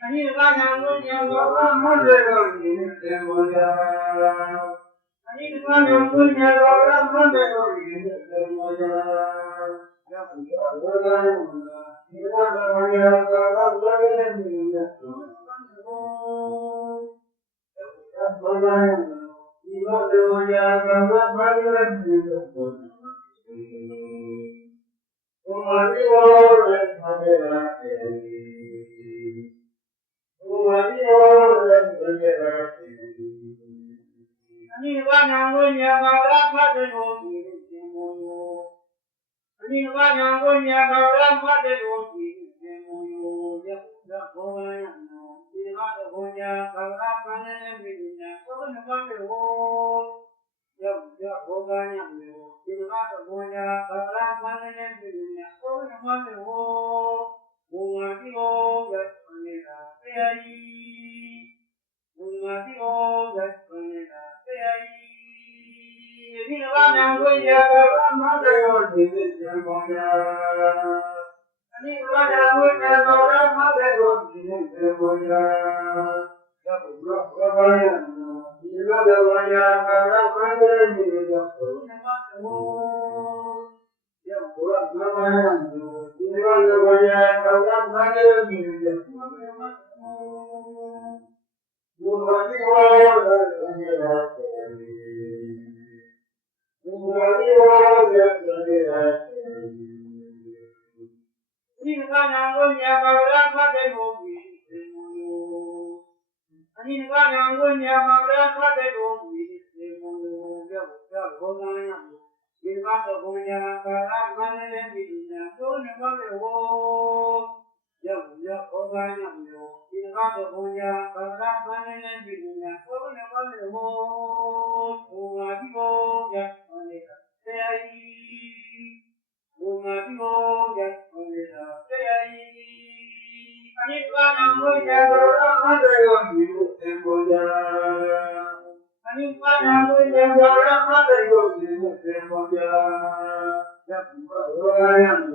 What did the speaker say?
Ani kana munya gora madero yinte moya. Ani kana munya gora madero yinte moya. Ya puya gora moya. Ira moya gora madero yinte moya. Ya puya gora moya. Ira moya gora madero yinte moya. Umari ore madera Ani kana munya gora madero yinte moya. Ani kana munya gora madero yinte moya. Ya puya Ira moya gora madero yinte moya. Ya boganya mo, ilmata boya, karam manene binya, kono mane ho, umati ho, yatmanera peyai, umati ho, yatmanera peyai. Ilmana boya, karam manene binya boya, ilmana boya, karam manene binya boya. Ya boganya mo. Ilmada boya karam manene binya ya pura namanya ilmada boya karam manene binya umati wala sanira umati wala sanira ilmana boya karam manene Ani kana munya gora madero yinte moya. Ya boganya mo, ilmata boya karam manene binya, kono mane ho. Ya boganya mo, ilmata boya karam manene binya, kono mane ho. Umati ho, yatmanera peyai. Umati ho, yatmanera peyai. Ani kana munya gora madero yinte moya. Ani kana munya gora madero yinte moya. Ya boganya mo.